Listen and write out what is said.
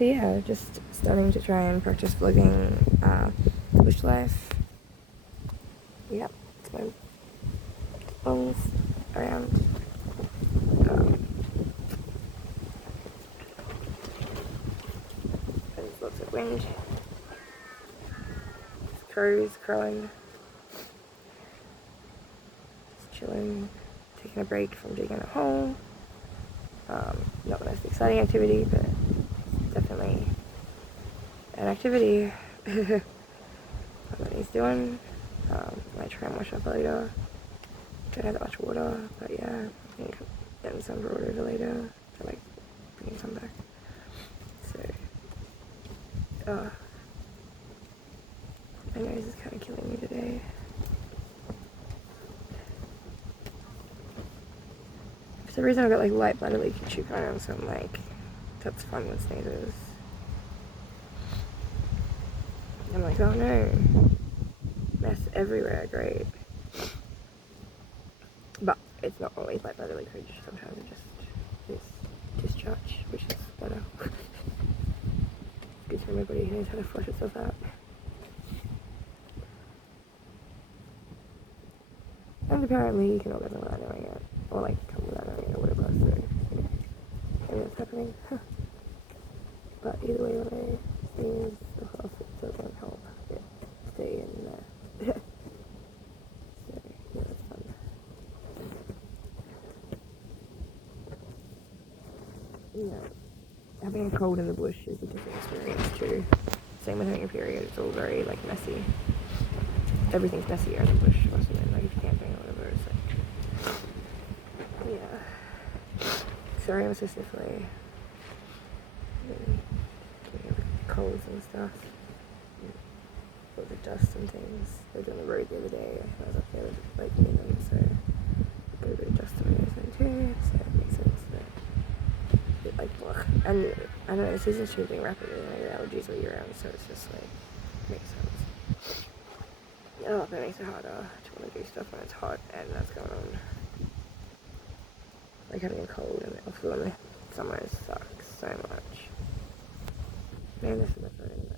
So yeah, just starting to try and practice vlogging bush life. Yep, it's my lungs around. There's lots of wind. Crows crowing. Just chilling, taking a break from digging a hole. Not the most exciting activity, but definitely an activity that he's doing. Might try and wash up later. Don't have that much water, but yeah, I think getting some brought over later to like bring some back. So, my nose is kind of killing me today. For some reason I got like light bladder leak and chew on, so I'm like, that's fun with sneezes. I'm like, oh no, mess everywhere, great. But it's not always light bladder leakage, sometimes it just is discharge, which is better. Good for everybody who knows how to flush itself out. And apparently you can orgasm without knowing it, or like come without knowing it or whatever, so yeah, maybe that's happening. But either way, when I sneeze, the faucet doesn't help it stay in there. So yeah, that's fun. Yeah, having a cold in the bush is a different experience too. Same with having a period, it's all very like messy. Everything's messier in the bush, or something, like if you're camping or whatever, it's like, yeah. Sorry, I'm so sniffly. Colds and stuff. All the dust and things. I was on the road the other day, I was up there with like near them, so I got a bit of dust on my nose then too, so it makes sense that it like, ugh. And I don't know, the season's changing rapidly and I get allergies all year round, so it's just like, makes sense. Oh, that makes it harder to want to do stuff when it's hot and that's going on. Like having a cold and a flu in the summer sucks so much. Man, this is my phone.